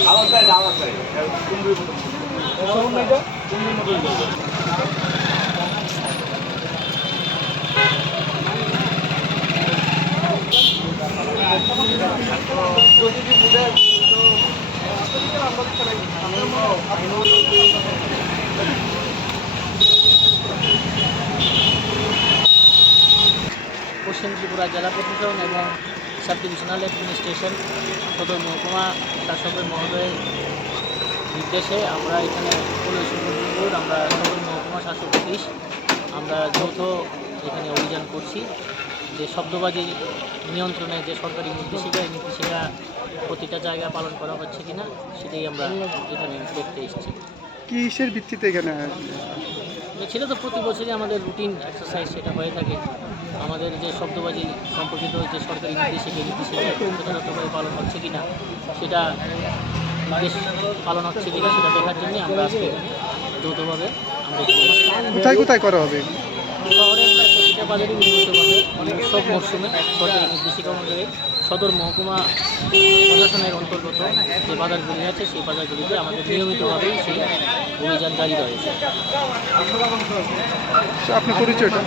आवाज काय आवाज काय कुंबळी कुंबळी मधून পশ্চিম ত্রিপুরা জেলা প্রশাসন এবং সাব ডিভিশনাল অ্যাডমিনিস্ট্রেশন সদর মহকুমা শাসকের মহোদয়ের নির্দেশে আমরা এখানে সুন্দরপুর আমরা সদর মহকুমা শাসক অফিস। আমরা যৌথ এখানে অভিযান করছি। যে শব্দবাজি নিয়ন্ত্রণে যে সরকারি নির্দেশিকা এই নির্দেশিকা প্রতিটা জায়গায় পালন করা হচ্ছে কিনা সেটাই আমরা এখানে দেখতে এসেছি। কিসের ভিত্তিতে এখানে ছিল তো প্রতি বছরই আমাদের রুটিন এক্সারসাইজ সেটা হয়ে থাকে। আমাদের যে শব্দবাজি সম্পর্কিত যে সরকারি নির্দেশিকা নির্দেশিকা যথাযথভাবে পালন হচ্ছে কিনা সেটা নির্দেশ পালন হচ্ছে কিনা সেটা দেখার জন্যই আমরা আজকে এখানে যৌথভাবে আমরা কোথায় কোথায় করা হবে? শহরের প্রায় প্রতিটা বাজারই নিয়মিতভাবে সব মরশুমে সরকারি নির্দেশিকা অনুযায়ী সদর মহকুমা প্রশাসনের অন্তর্গত যে বাজারগুলি আছে সেই বাজারগুলিতে আমাদের নিয়মিতভাবেই সেই অভিযান জারি রয়েছে। আপনি পরিচয়টা?